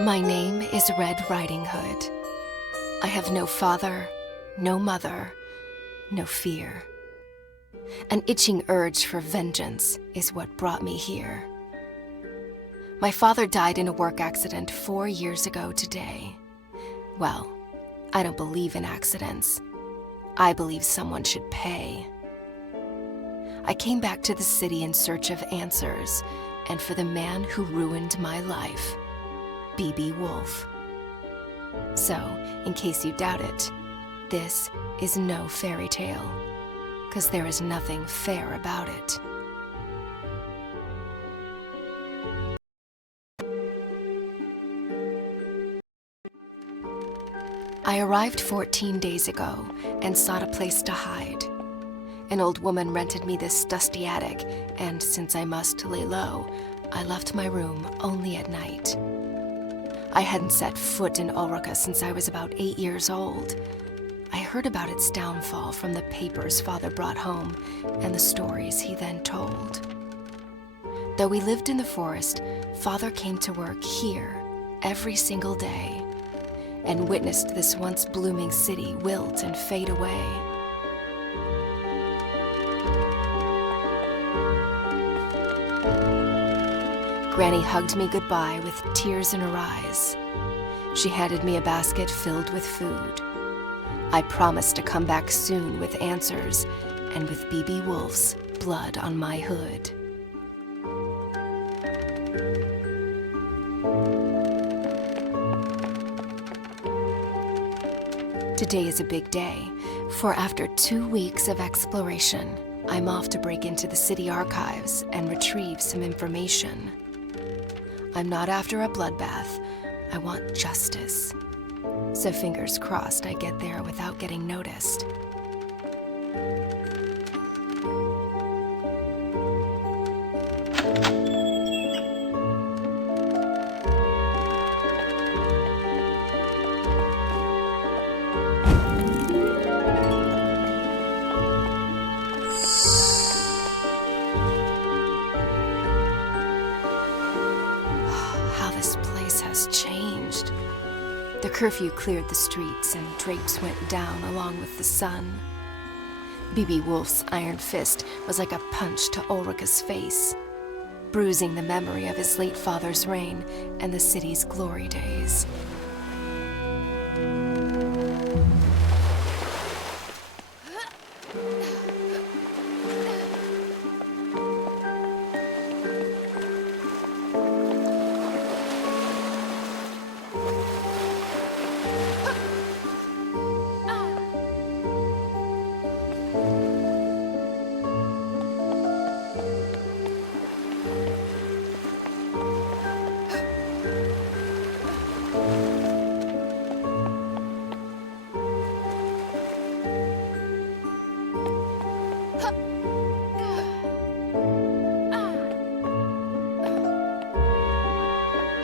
My name is Red Riding Hood. I have no father, no mother, no fear. An itching urge for vengeance is what brought me here. My father died in a work accident 4 years ago today. Well, I don't believe in accidents. I believe someone should pay. I came back to the city in search of answers, and for the man who ruined my life, B.B. Woolfe. So, in case you doubt it, this is no fairy tale, 'cause there is nothing fair about it. I arrived 14 days ago and sought a place to hide. An old woman rented me this dusty attic, and since I must lay low, I left my room only at night. I hadn't set foot in Ulrica since I was about 8 years old. I heard about its downfall from the papers Father brought home and the stories he then told. Though we lived in the forest, Father came to work here every single day and witnessed this once blooming city wilt and fade away. Granny hugged me goodbye with tears in her eyes. She handed me a basket filled with food. I promised to come back soon with answers and with B.B. Woolfe's blood on my hood. Today is a big day, for after 2 weeks of exploration, I'm off to break into the city archives and retrieve some information. I'm not after a bloodbath. I want justice. So fingers crossed I get there without getting noticed. This place has changed. The curfew cleared the streets and drapes went down along with the sun. B.B. Woolfe's iron fist was like a punch to Ulrica's face, bruising the memory of his late father's reign and the city's glory days.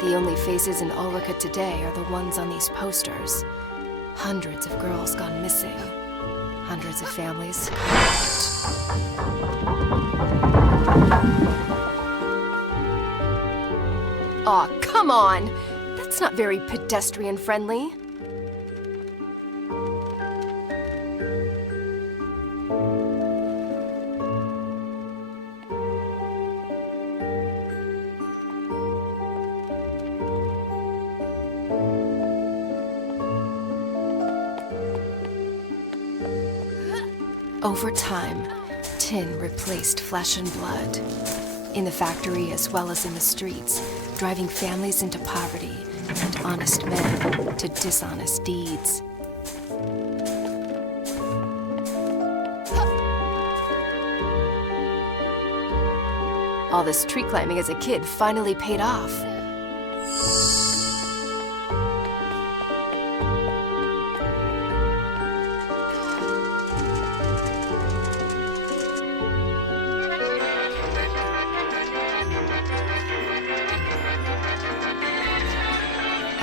The only faces in Ulrica today are the ones on these posters. Hundreds of girls gone missing. Hundreds of families cut out. Aw, come on! That's not very pedestrian-friendly. Over time, tin replaced flesh and blood. In the factory as well as in the streets, driving families into poverty and honest men to dishonest deeds. All this tree climbing as a kid finally paid off.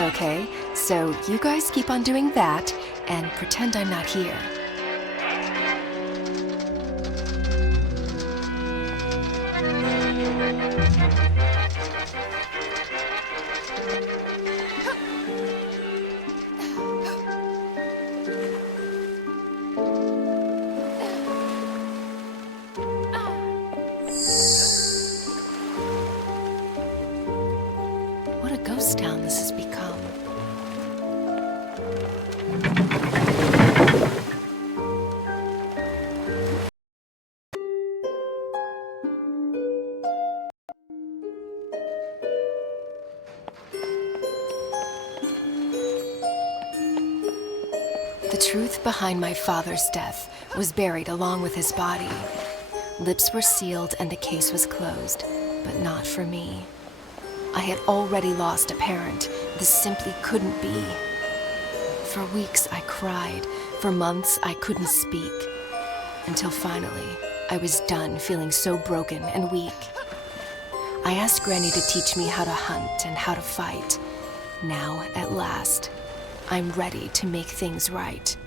Okay, so you guys keep on doing that and pretend I'm not here. What a ghost town this has become. The truth behind my father's death was buried along with his body. Lips were sealed and the case was closed, but not for me. I had already lost a parent. This simply couldn't be. For weeks I cried. For months I couldn't speak. Until finally, I was done feeling so broken and weak. I asked Granny to teach me how to hunt and how to fight. Now, at last, I'm ready to make things right.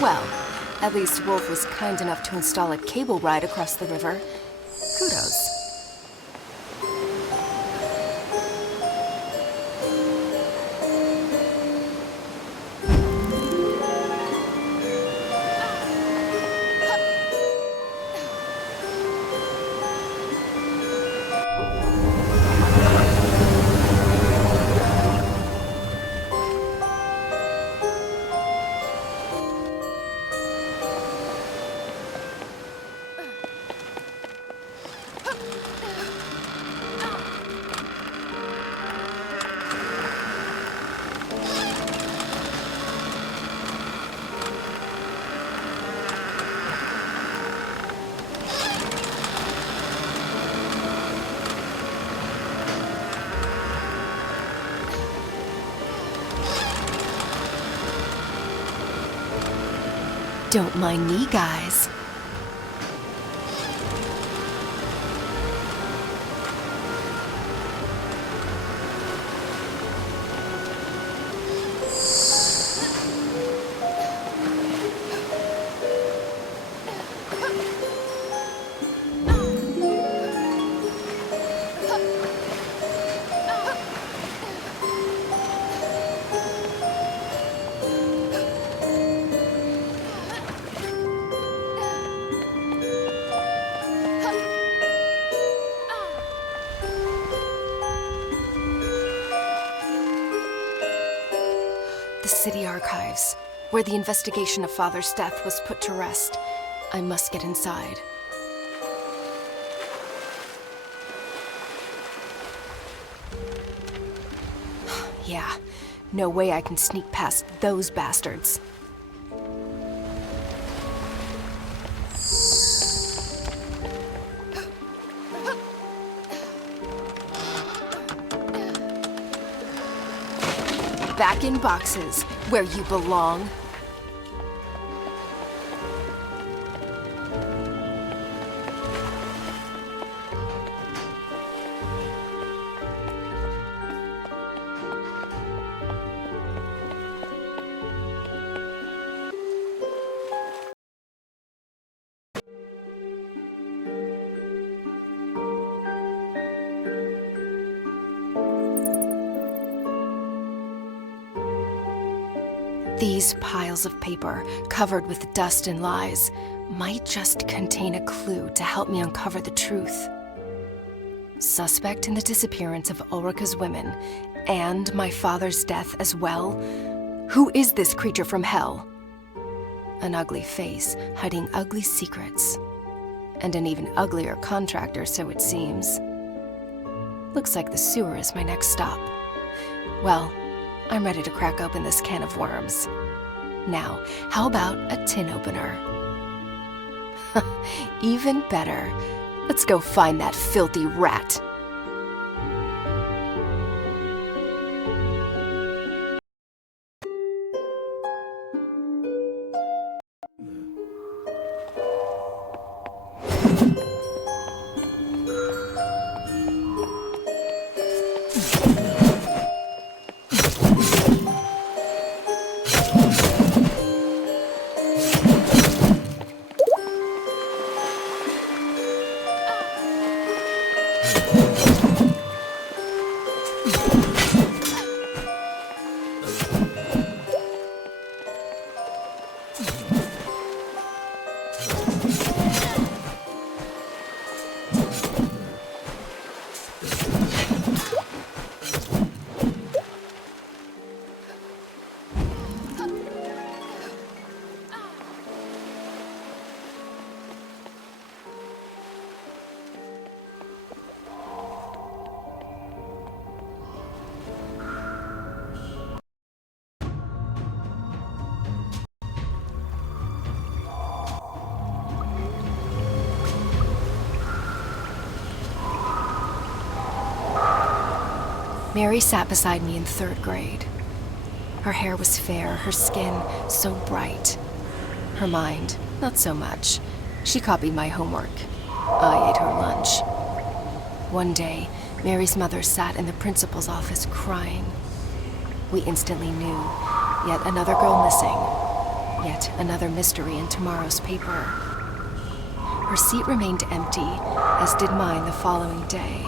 Well, at least Woolfe was kind enough to install a cable ride across the river. Kudos. Don't mind me, guys. The city archives, where the investigation of Father's death was put to rest. I must get inside. Yeah, no way I can sneak past those bastards. Back in boxes, where you belong. These piles of paper, covered with dust and lies, might just contain a clue to help me uncover the truth. Suspect in the disappearance of Ulrika's women, and my father's death as well? Who is this creature from hell? An ugly face, hiding ugly secrets. And an even uglier contractor, so it seems. Looks like the sewer is my next stop. Well, I'm ready to crack open this can of worms. Now, how about a tin opener? Even better. Let's go find that filthy rat. Mary sat beside me in 3rd grade. Her hair was fair, her skin so bright. Her mind, not so much. She copied my homework. I ate her lunch. One day, Mary's mother sat in the principal's office crying. We instantly knew, yet another girl missing. Yet another mystery in tomorrow's paper. Her seat remained empty, as did mine the following day.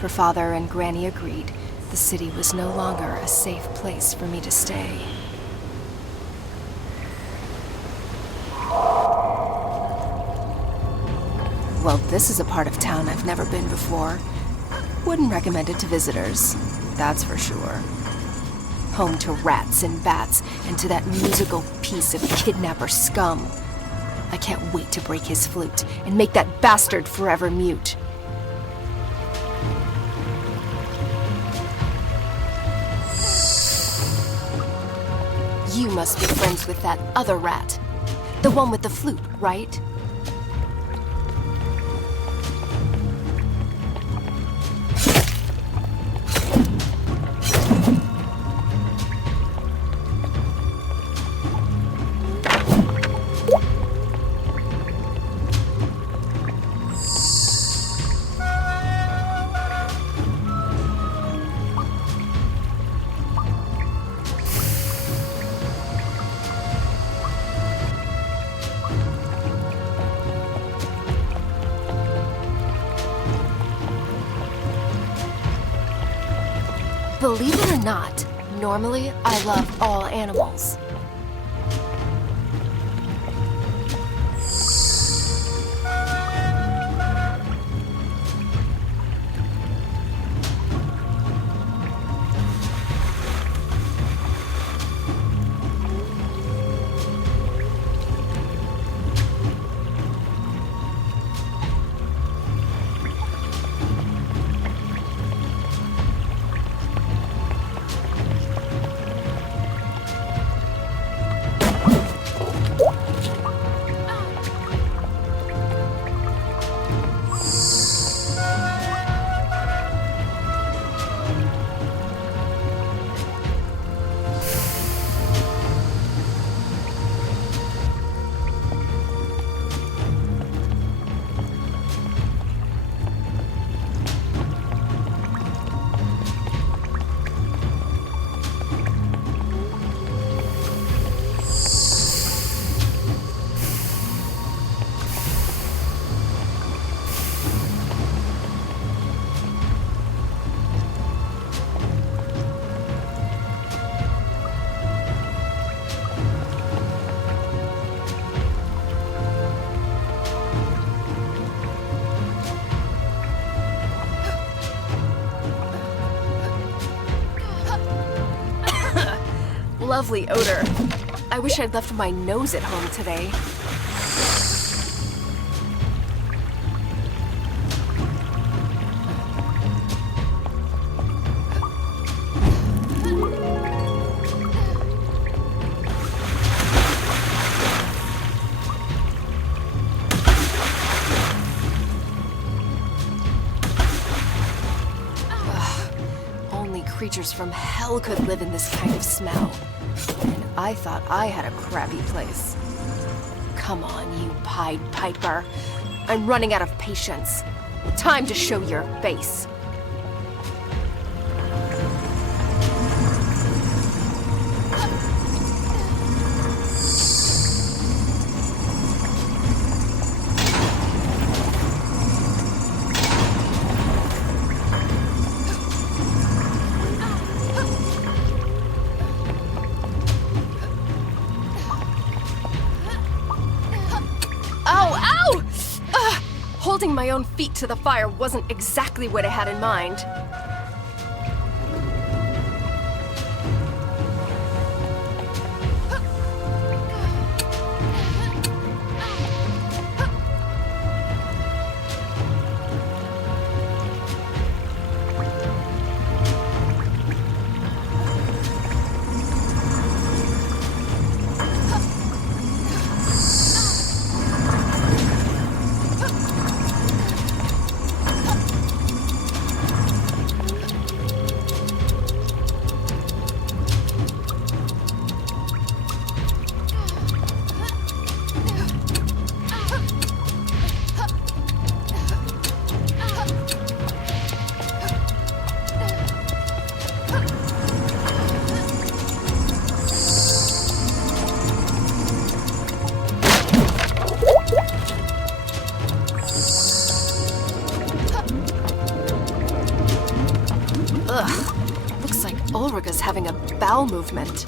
Her father and Granny agreed the city was no longer a safe place for me to stay. Well, this is a part of town I've never been before. Wouldn't recommend it to visitors, that's for sure. Home to rats and bats, and to that musical piece of kidnapper scum. I can't wait to break his flute and make that bastard forever mute. You must be friends with that other rat. The one with the flute, right? Believe it or not, normally I love all animals. Lovely odor. I wish I'd left my nose at home today. Only creatures from hell could live in this kind of smell. And I thought I had a crappy place. Come on, you Pied Piper. I'm running out of patience. Time to show your face. my own feet to the fire wasn't exactly what I had in mind. Ugh, looks like Ulrica's having a bowel movement.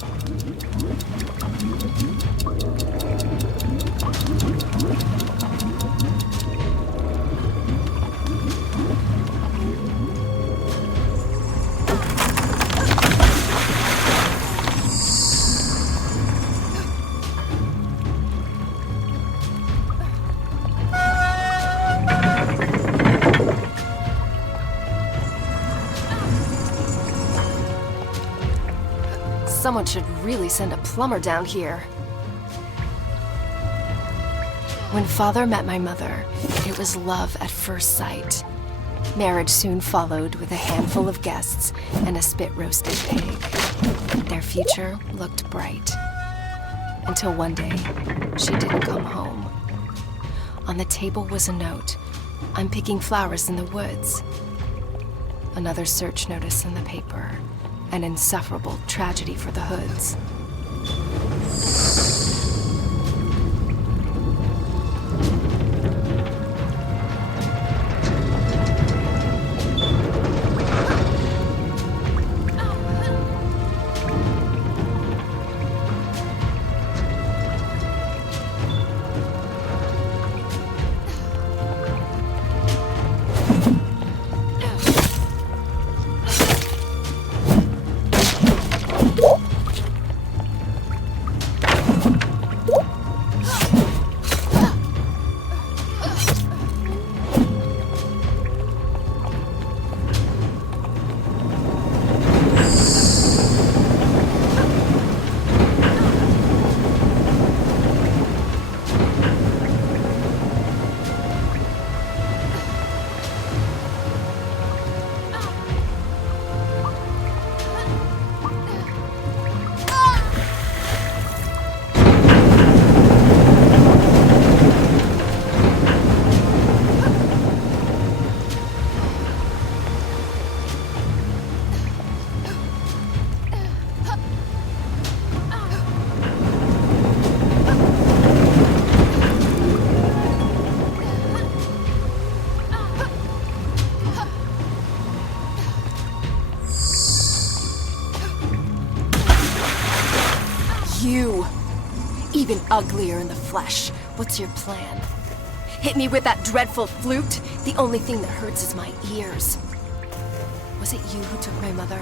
Someone should really send a plumber down here. When Father met my mother, it was love at first sight. Marriage soon followed with a handful of guests and a spit-roasted pig. Their future looked bright. Until one day, she didn't come home. On the table was a note. I'm picking flowers in the woods. Another search notice in the paper. An insufferable tragedy for the Hoods. You! Even uglier in the flesh. What's your plan? Hit me with that dreadful flute? The only thing that hurts is my ears. Was it you who took my mother?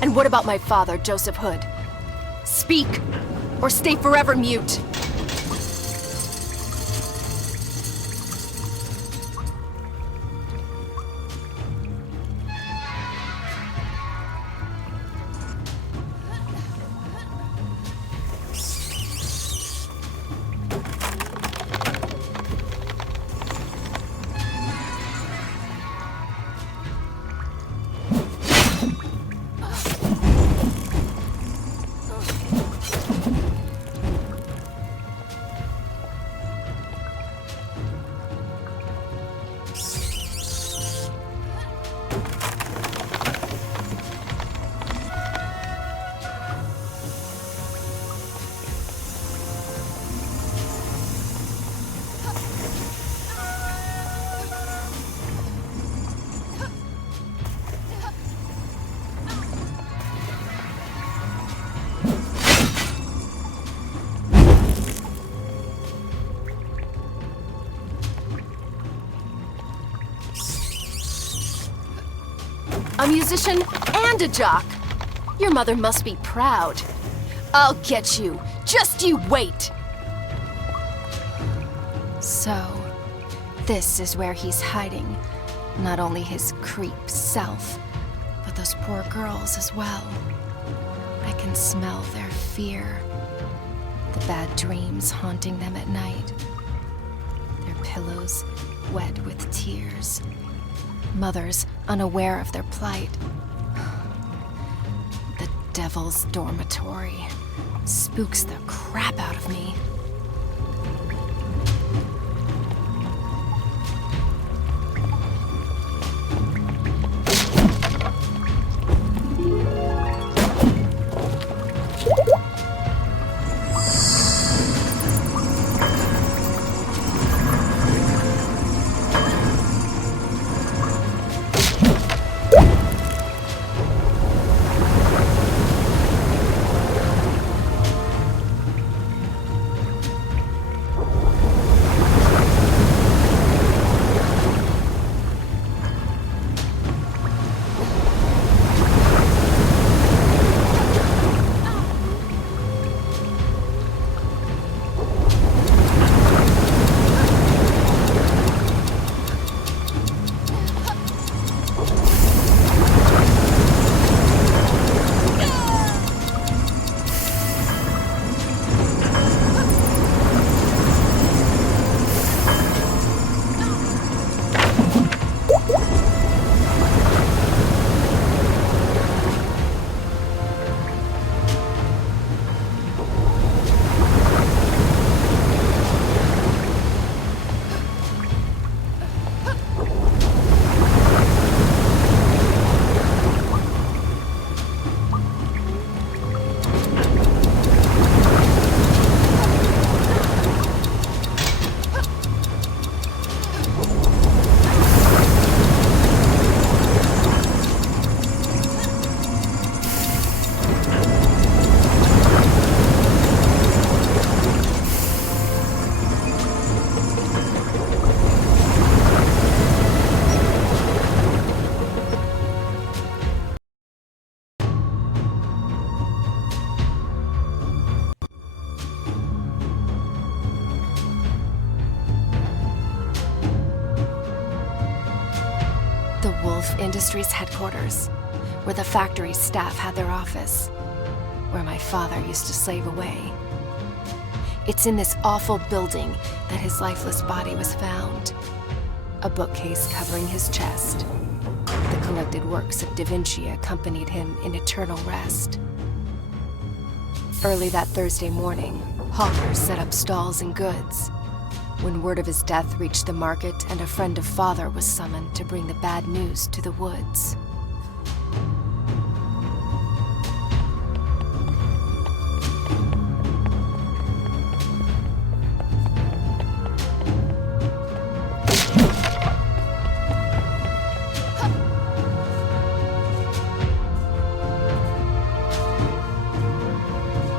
And what about my father, Joseph Hood? Speak, or stay forever mute. A musician and a jock. Your mother must be proud. I'll get you. Just you wait. So, this is where he's hiding. Not only his creep self, but those poor girls as well. I can smell their fear. The bad dreams haunting them at night. Their pillows wet with tears. Mothers unaware of their plight. The devil's dormitory spooks the crap out of me. The Woolfe Industries headquarters, where the factory staff had their office, where my father used to slave away. It's in this awful building that his lifeless body was found. A bookcase covering his chest. The collected works of Da Vinci accompanied him in eternal rest. Early that Thursday morning, hawkers set up stalls and goods. When word of his death reached the market and a friend of father was summoned to bring the bad news to the woods.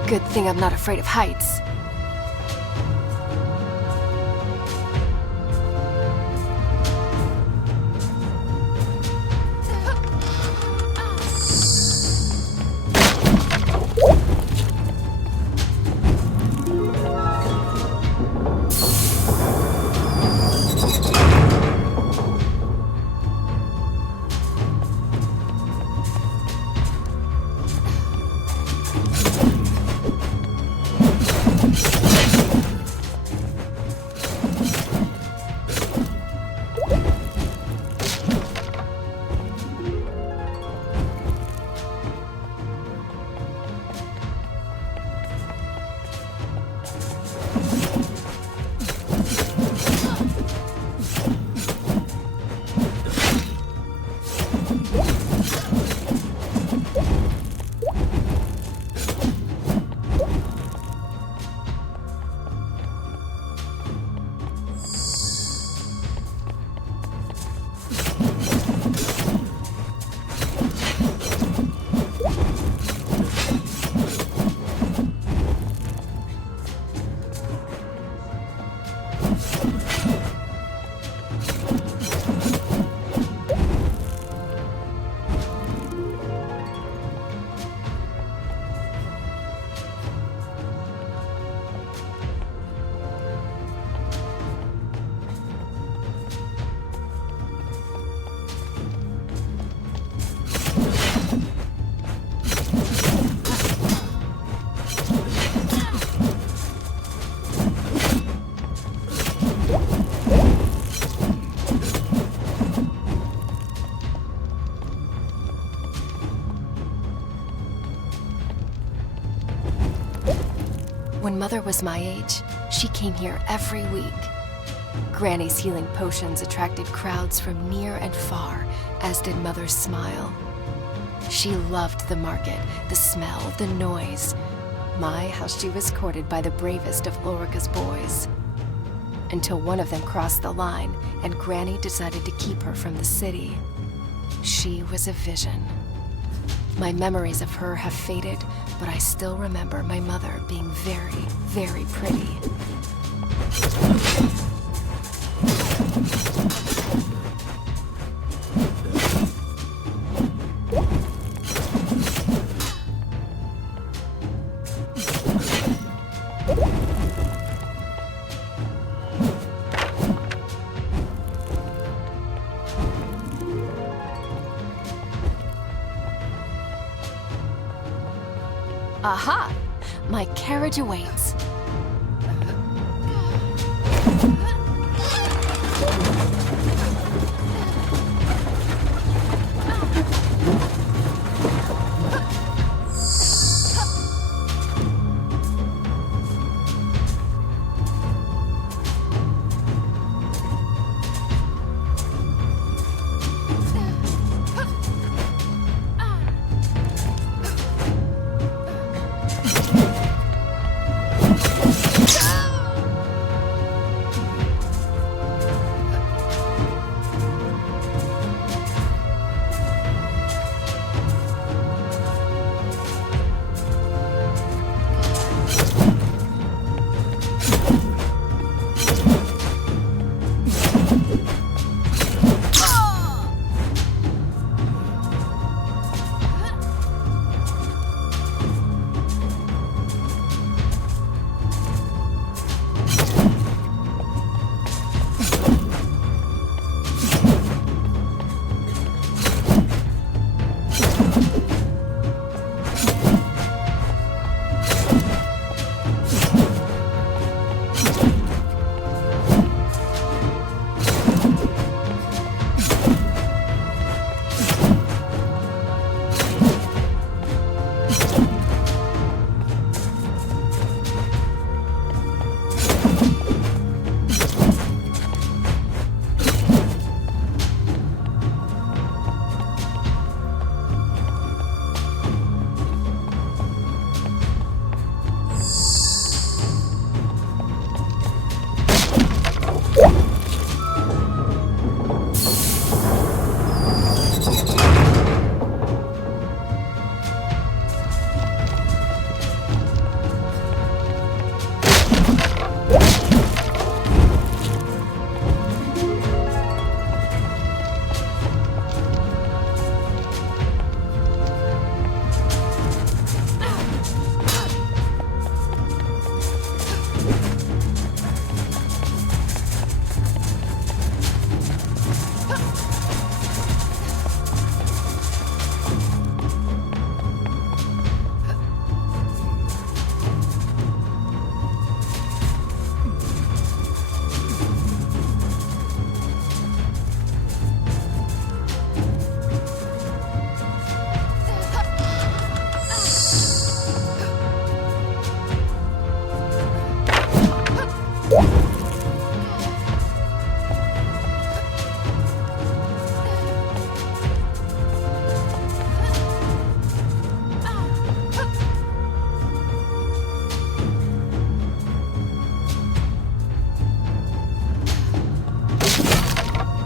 Good thing I'm not afraid of heights. When Mother was my age, she came here every week. Granny's healing potions attracted crowds from near and far, as did Mother's smile. She loved the market, the smell, the noise. My, how she was courted by the bravest of Ulrika's boys. Until one of them crossed the line and Granny decided to keep her from the city. She was a vision. My memories of her have faded, but I still remember my mother being very, very pretty. Aha! My carriage awaits.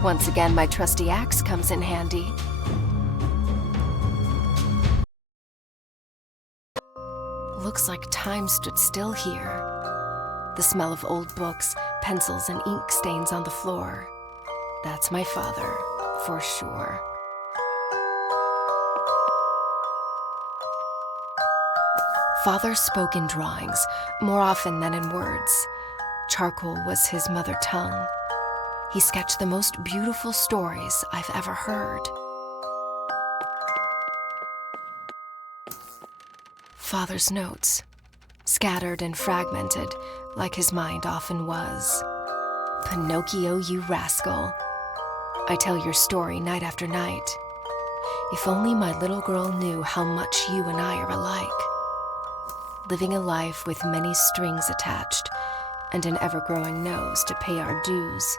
Once again, my trusty axe comes in handy. Looks like time stood still here. The smell of old books, pencils, and ink stains on the floor. That's my father, for sure. Father spoke in drawings, more often than in words. Charcoal was his mother tongue. He sketched the most beautiful stories I've ever heard. Father's notes, scattered and fragmented, like his mind often was. Pinocchio, you rascal. I tell your story night after night. If only my little girl knew how much you and I are alike. living a life with many strings attached and an ever-growing nose to pay our dues.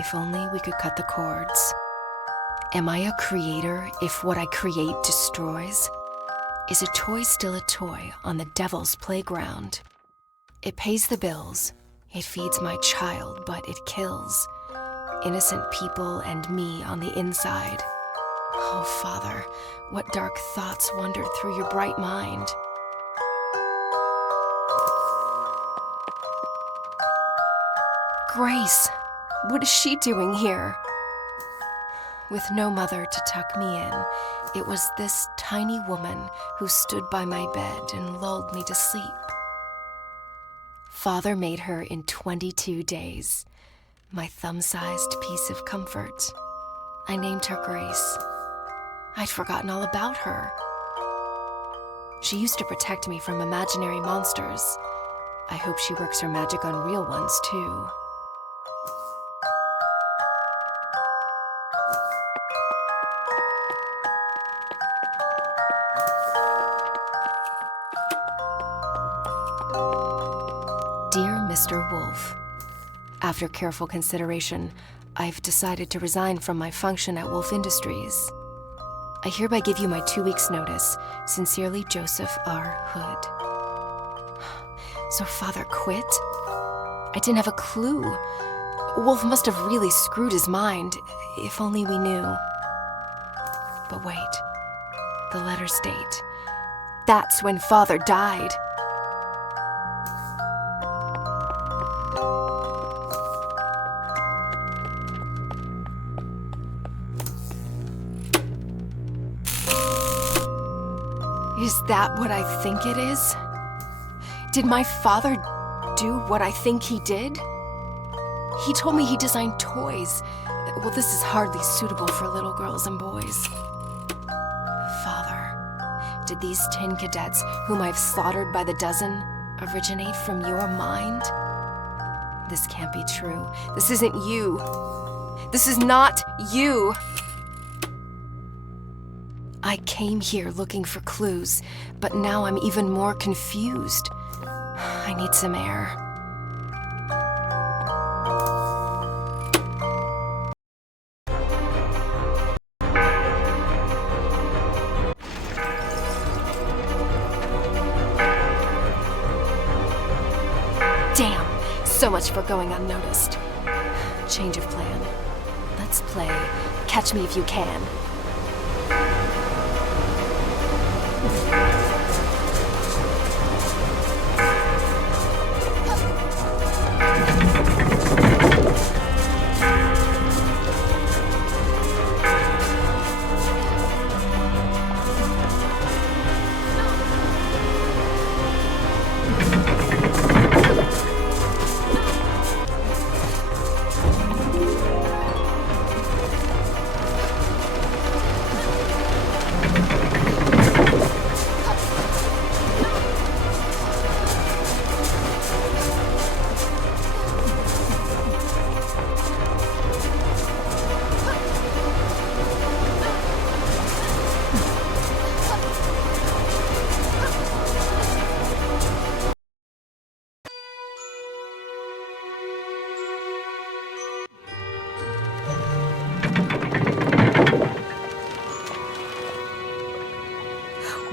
If only we could cut the cords. Am I a creator if what I create destroys? Is a toy still a toy on the devil's playground? It pays the bills, it feeds my child, but it kills innocent people and me on the inside. Oh, Father, what dark thoughts wandered through your bright mind? Grace, what is she doing here? With no mother to tuck me in, it was this tiny woman who stood by my bed and lulled me to sleep. Father made her in 22 days, my thumb-sized piece of comfort. I named her Grace. I'd forgotten all about her. She used to protect me from imaginary monsters. I hope she works her magic on real ones, too. Dear Mr. Woolfe, after careful consideration, I've decided to resign from my function at Woolfe Industries. I hereby give you my 2 weeks' notice. Sincerely, Joseph R. Hood. So Father quit? I didn't have a clue. Woolfe must have really screwed his mind, if only we knew. But wait, the letters date. That's when Father died. Is that what I think it is? Did my father do what I think he did? He told me he designed toys. Well, this is hardly suitable for little girls and boys. Father, did these tin cadets, whom I've slaughtered by the dozen, originate from your mind? This can't be true. This isn't you. This is not you. I came here looking for clues, but now I'm even more confused. I need some air. Damn, so much for going unnoticed. Change of plan. Let's play Catch Me If You Can.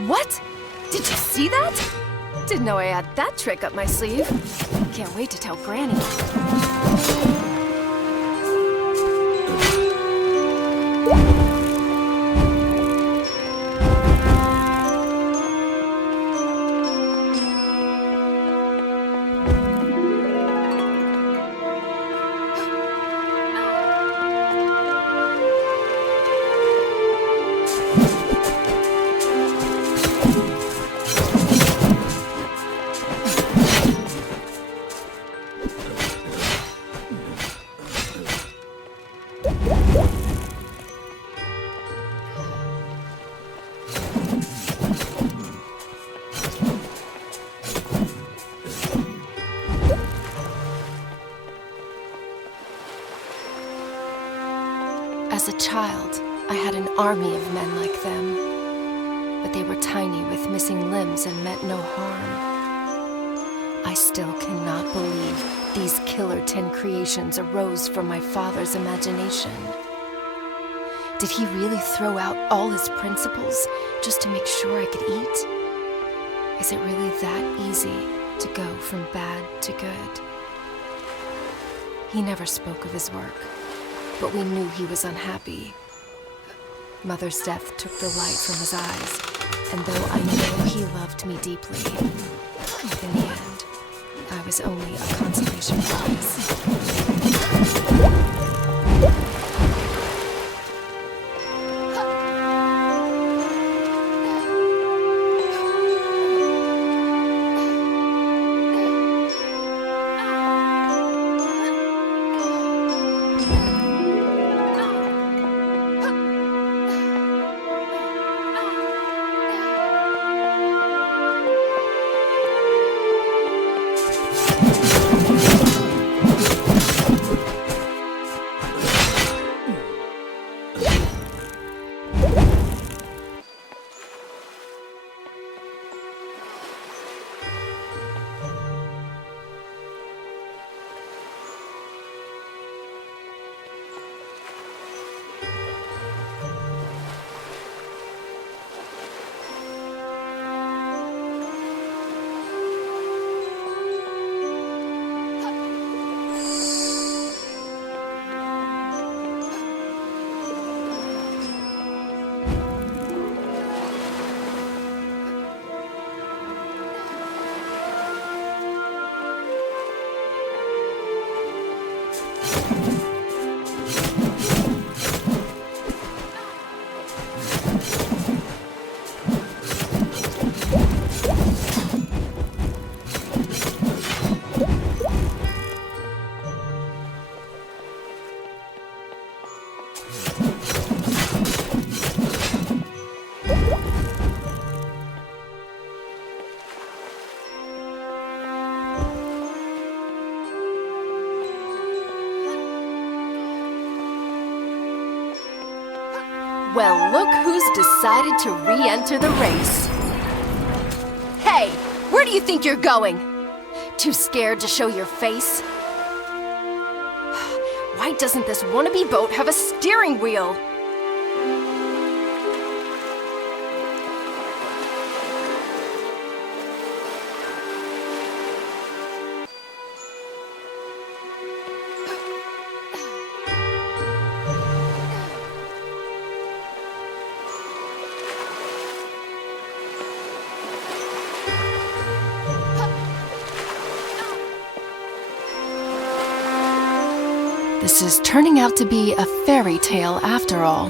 What? Did you see that? Didn't know I had that trick up my sleeve. Can't wait to tell Granny. As a child, I had an army of men like them, but they were tiny with missing limbs and meant no harm. I still cannot believe these Killer 10 creations arose from my father's imagination. Did he really throw out all his principles just to make sure I could eat? Is it really that easy to go from bad to good? He never spoke of his work, but we knew he was unhappy. Mother's death took the light from his eyes, and though I know he loved me deeply, in the end, I was only a consolation prize. Well, look who's decided to re-enter the race. Hey, where do you think you're going? Too scared to show your face? Why doesn't this wannabe boat have a steering wheel? This is turning out to be a fairy tale after all.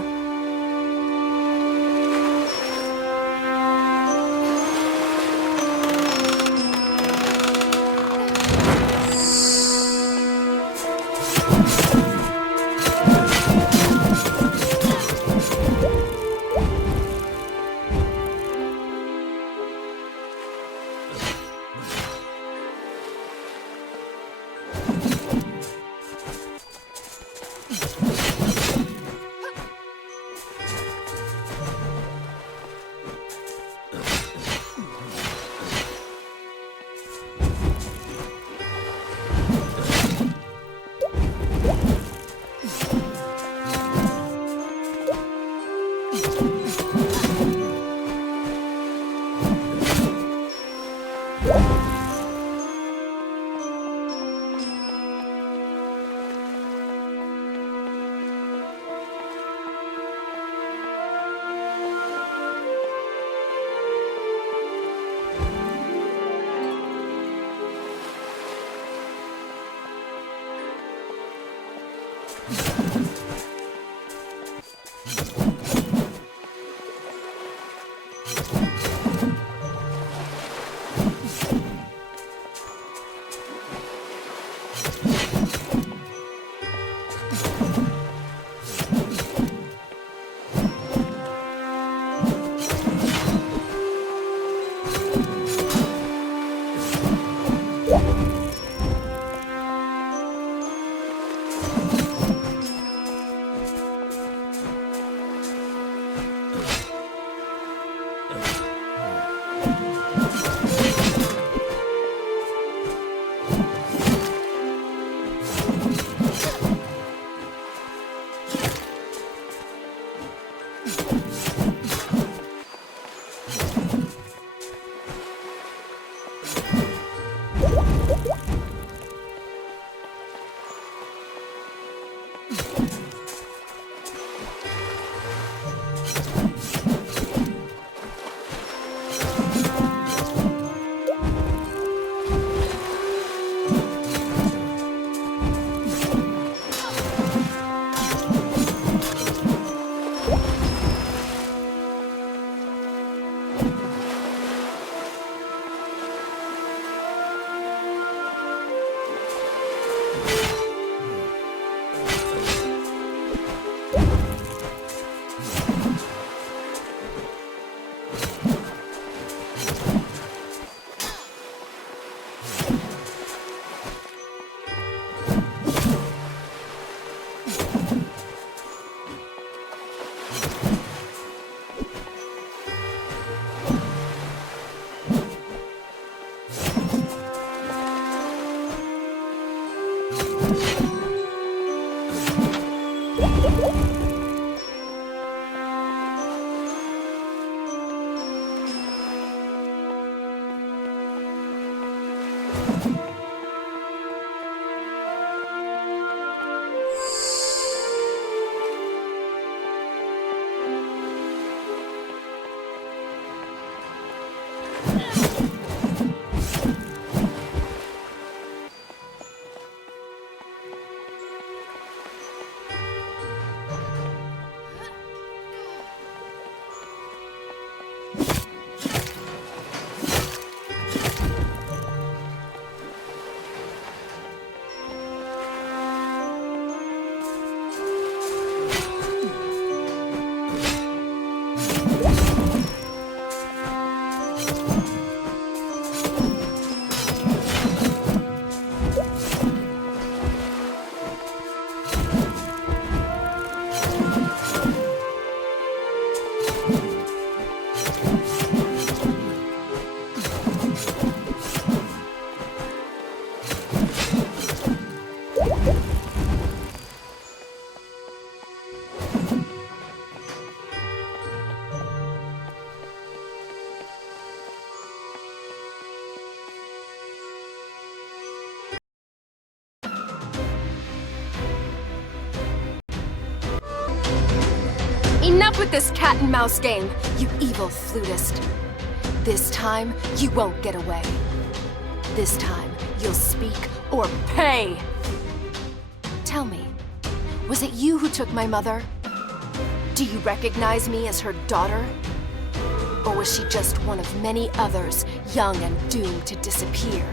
Enough with this cat and mouse game, you evil flutist. This time, you won't get away. This time, you'll speak or pay! Tell me, was it you who took my mother? Do you recognize me as her daughter? Or was she just one of many others, young and doomed to disappear?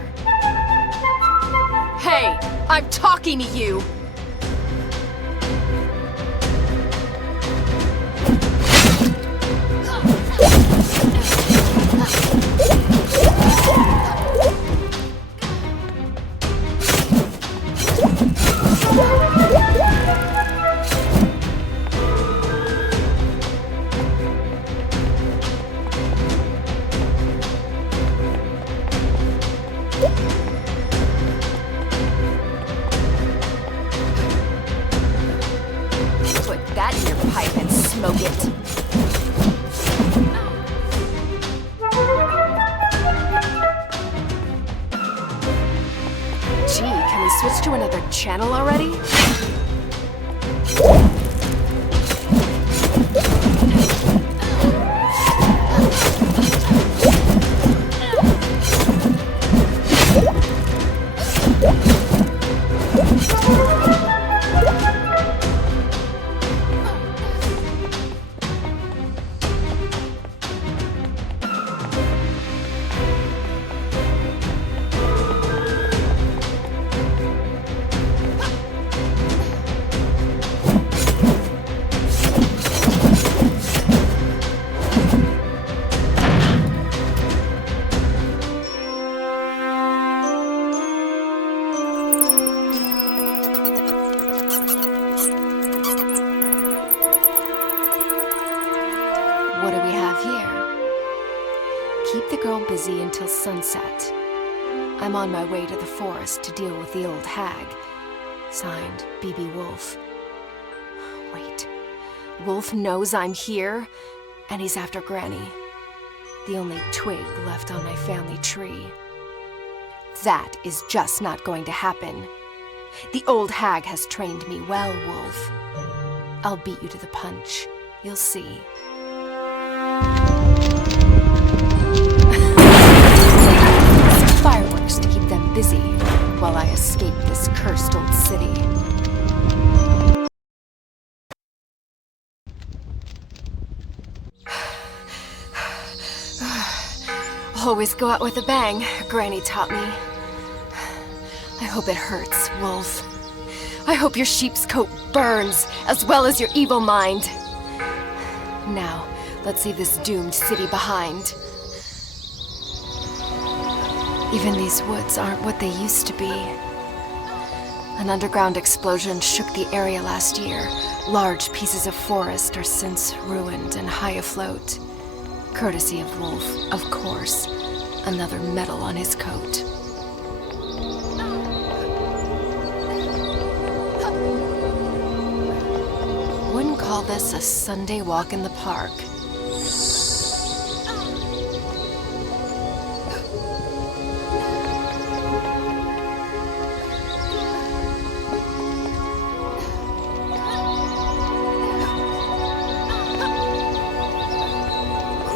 Hey, I'm talking to you! Put that in your pipe and smoke it. Gee, can we switch to another channel already? What do we have here? Keep the girl busy until sunset. I'm on my way to the forest to deal with the old hag. Signed, B.B. Woolfe. Wait. Woolfe knows I'm here, and he's after Granny. The only twig left on my family tree. That is just not going to happen. The old hag has trained me well, Woolfe. I'll beat you to the punch. You'll see. Fireworks to keep them busy while I escape this cursed old city. Always go out with a bang, Granny taught me. I hope it hurts, Woolfe. I hope your sheep's coat burns, as well as your evil mind. Now, let's leave this doomed city behind. Even these woods aren't what they used to be. An underground explosion shook the area last year. Large pieces of forest are since ruined and high afloat. Courtesy of Woolfe, of course. Another medal on his coat. Wouldn't call this a Sunday walk in the park.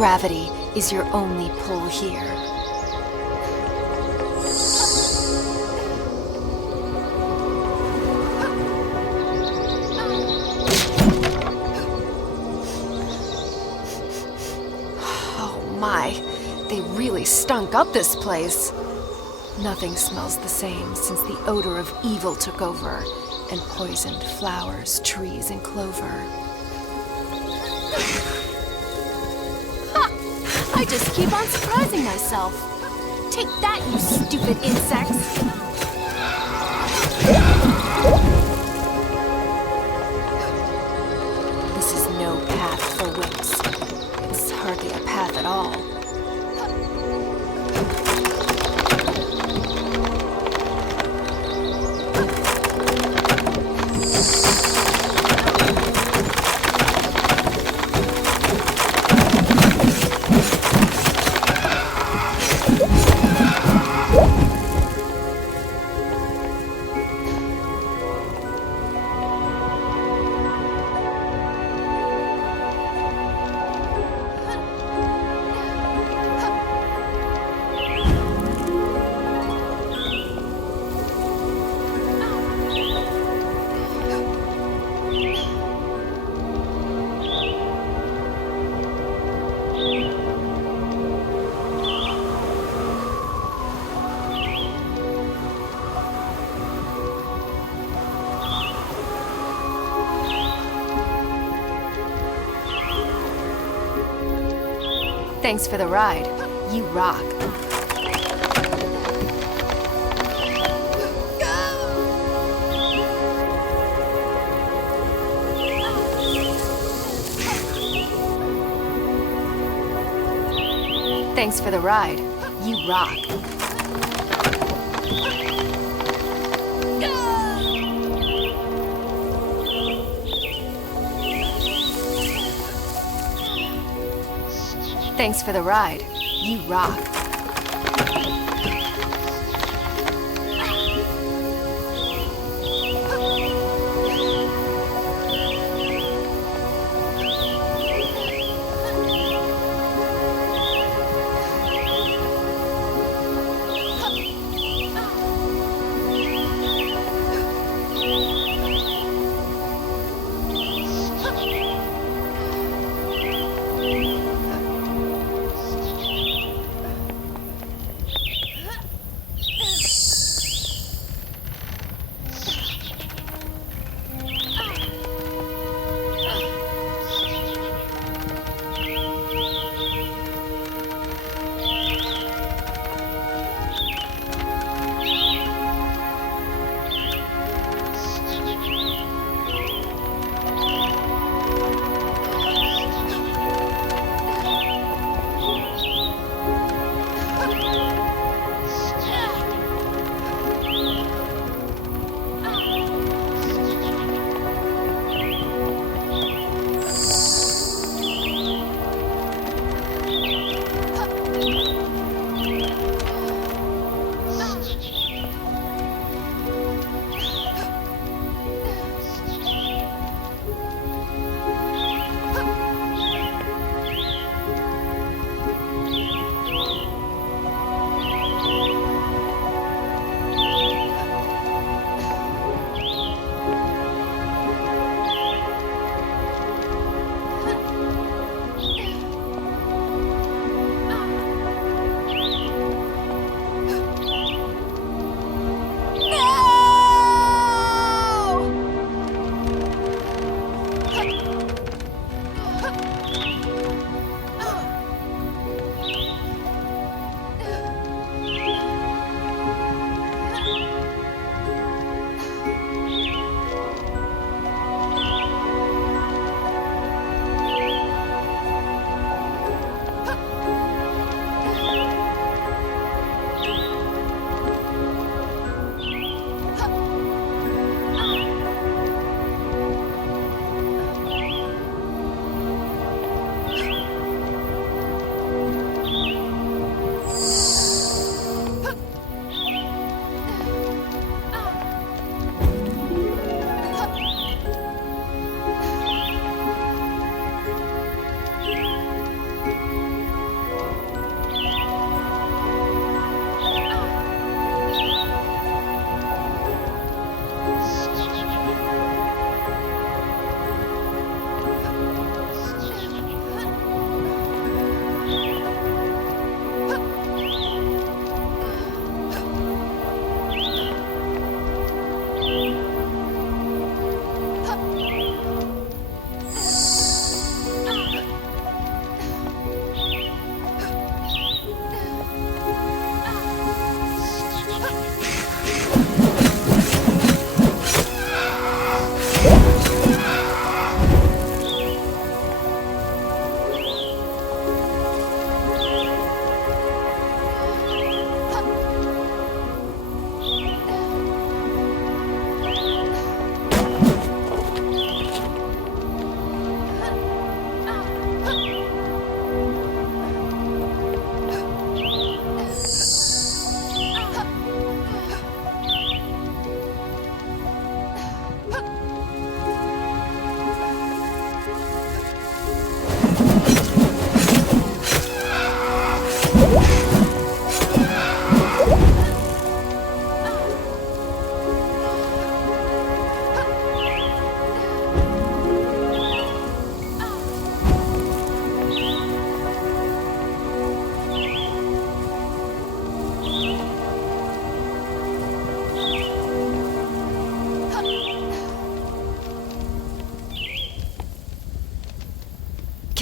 Gravity is your only pull here. Oh my, they really stunk up this place. Nothing smells the same since the odor of evil took over and poisoned flowers, trees, and clover. I just keep on surprising myself. Take that, you stupid insects! This is no path for wimps. It's hardly a path at all. Thanks for the ride. You rock. Thanks for the ride. You rock. Thanks for the ride. You rock.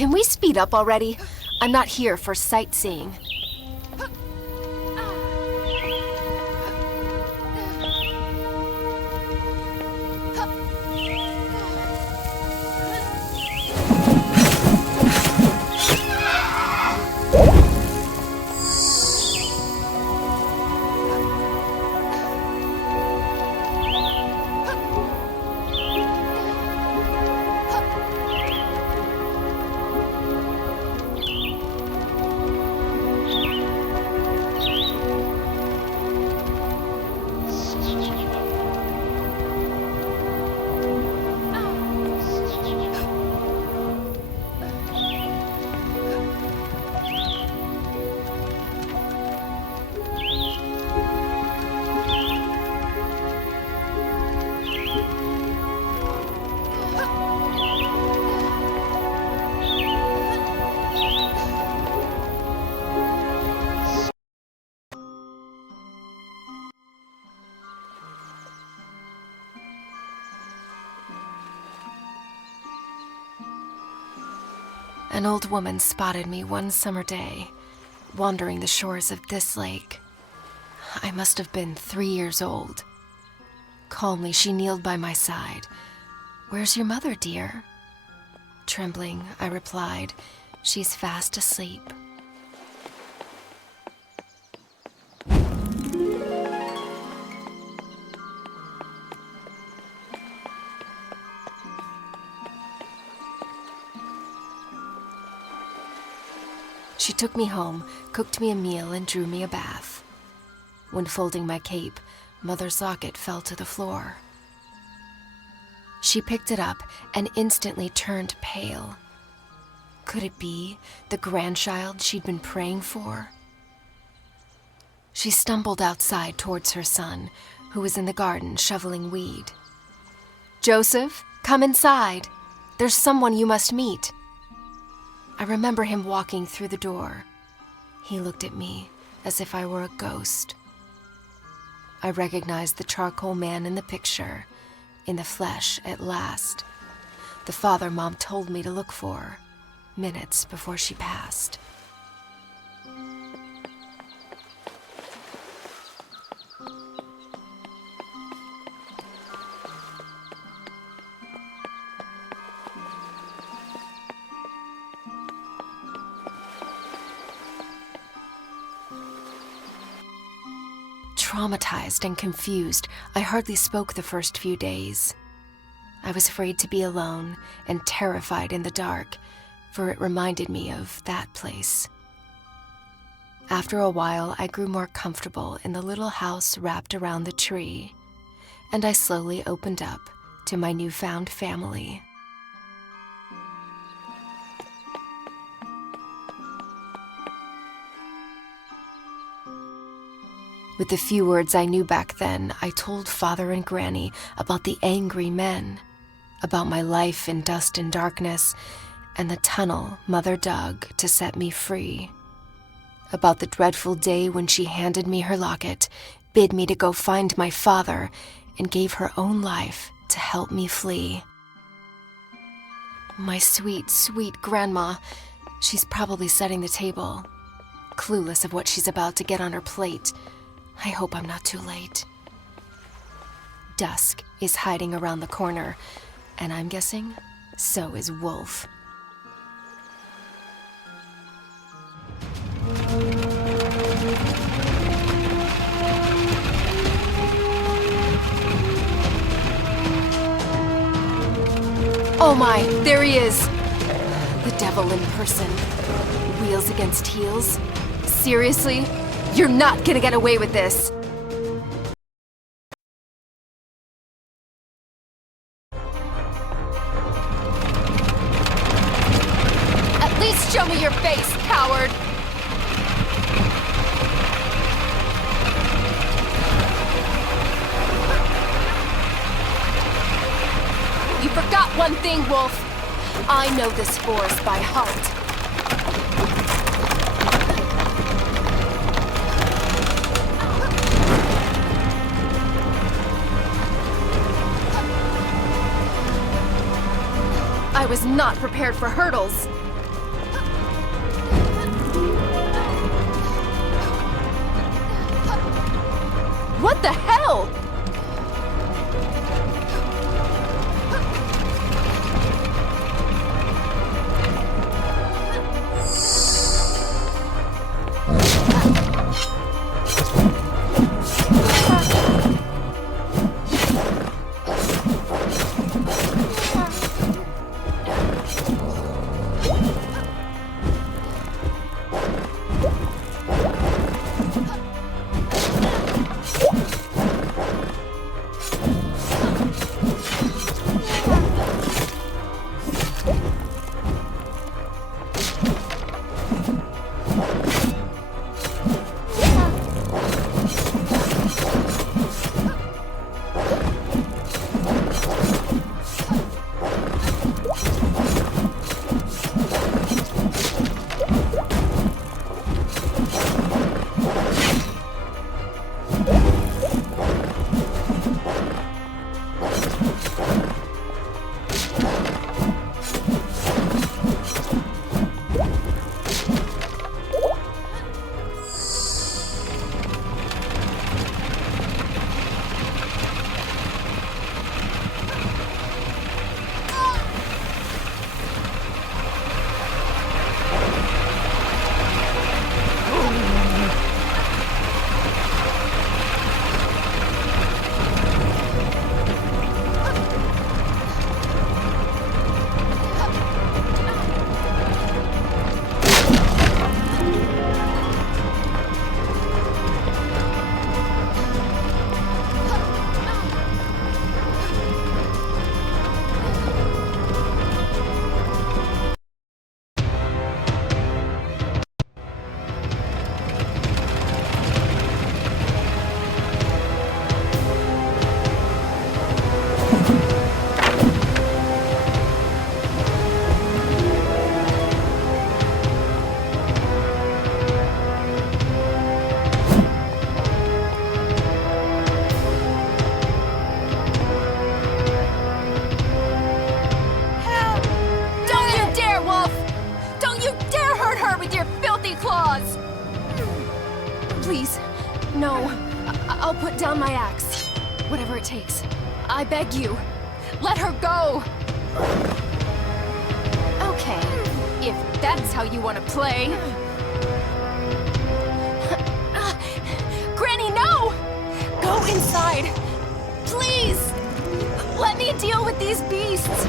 Can we speed up already? I'm not here for sightseeing. An old woman spotted me one summer day, wandering the shores of this lake. I must have been 3 years old. Calmly, she kneeled by my side. "Where's your mother, dear?" Trembling, I replied, "She's fast asleep." She took me home, cooked me a meal, and drew me a bath. When folding my cape, Mother's locket fell to the floor. She picked it up and instantly turned pale. Could it be the grandchild she'd been praying for? She stumbled outside towards her son, who was in the garden shoveling weed. "Joseph, come inside. There's someone you must meet." I remember him walking through the door. He looked at me as if I were a ghost. I recognized the charcoal man in the picture, in the flesh at last. The father Mom told me to look for, minutes before she passed. Traumatized and confused, I hardly spoke the first few days. I was afraid to be alone and terrified in the dark, for it reminded me of that place. After a while, I grew more comfortable in the little house wrapped around the tree, and I slowly opened up to my newfound family. With the few words I knew back then, I told Father and Granny about the angry men, about my life in dust and darkness, and the tunnel Mother dug to set me free. About the dreadful day when she handed me her locket, bid me to go find my father, and gave her own life to help me flee. My sweet, sweet grandma, she's probably setting the table, clueless of what she's about to get on her plate. I hope I'm not too late. Dusk is hiding around the corner, and I'm guessing so is Woolfe. Oh my, there he is! The devil in person. Wheels against heels? Seriously? You're not gonna get away with this! At least show me your face, coward! You forgot one thing, Woolfe. I know this forest by heart. I was not prepared for hurdles. What the hell? Please, no. I'll put down my axe. Whatever it takes. I beg you. Let her go! Okay, if that's how you want to play. Granny, no! Go inside! Please! Let me deal with these beasts!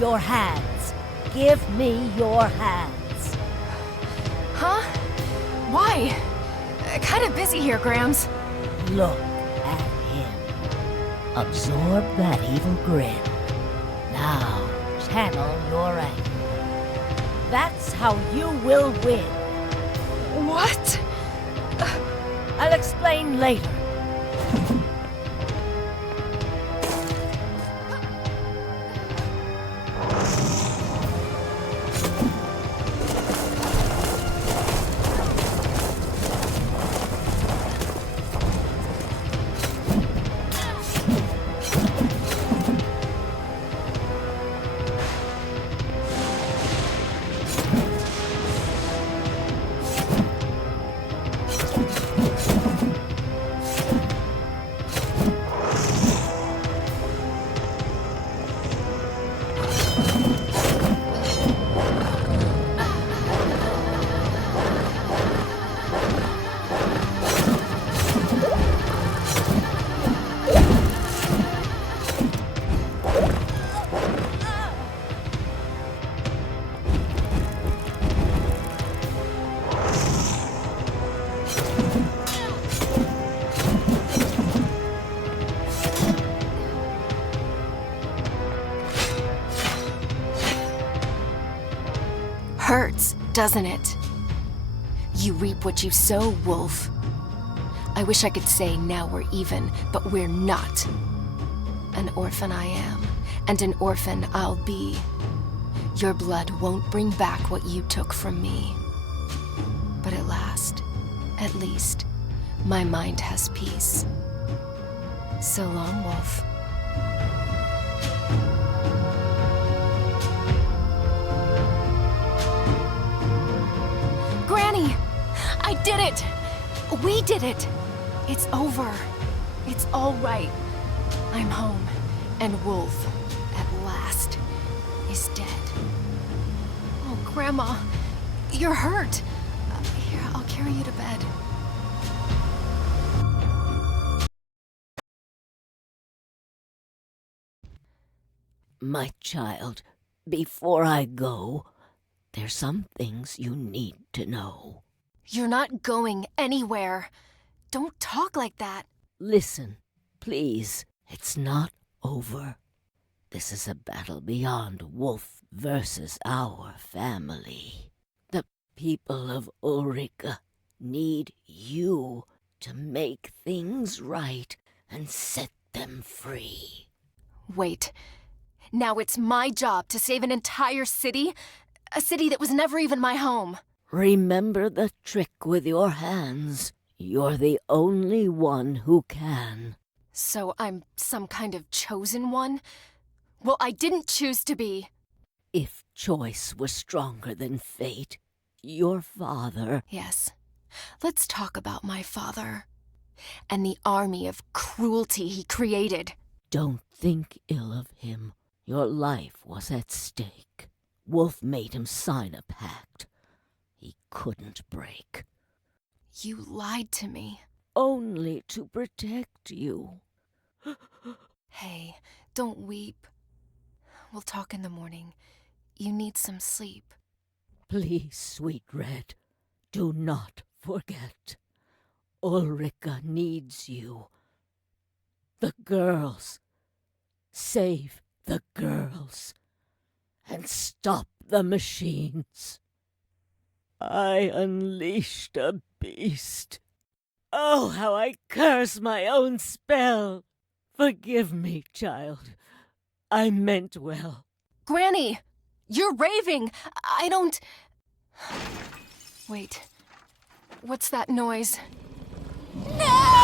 Your hands. Give me your hands. Huh? Why? Kind of busy here, Grams. Look at him. Absorb that evil grin. Now, channel your anger. That's how you will win. What? I'll explain later. hurts, doesn't it? You reap what you sow, Woolfe. I wish I could say now we're even, but we're not. An orphan I am, and an orphan I'll be. Your blood won't bring back what you took from me. But at least, my mind has peace. So long, Woolfe. Granny! I did it! We did it! It's over. It's all right. I'm home, and Woolfe, at last, is dead. Oh, Grandma, you're hurt. Here, I'll carry you to bed. My child, before I go, there's some things you need to know. You're not going anywhere. Don't talk like that. Listen, please. It's not over. This is a battle beyond Woolfe versus our family. The people of Ulrika need you to make things right and set them free. Wait. Now it's my job to save an entire city? A city that was never even my home. Remember the trick with your hands. You're the only one who can. So I'm some kind of chosen one? Well, I didn't choose to be. If choice was stronger than fate, your father... Yes. Let's talk about my father. And the army of cruelty he created. Don't think ill of him. Your life was at stake. Woolfe made him sign a pact he couldn't break. You lied to me. Only to protect you. Hey, don't weep. We'll talk in the morning. You need some sleep. Please, sweet Red, do not forget. Ulrika needs you. The girls. Save the girls. And stop the machines. I unleashed a beast. Oh, how I curse my own spell! Forgive me, child. I meant well. Granny! You're raving! I don't... Wait. What's that noise? No!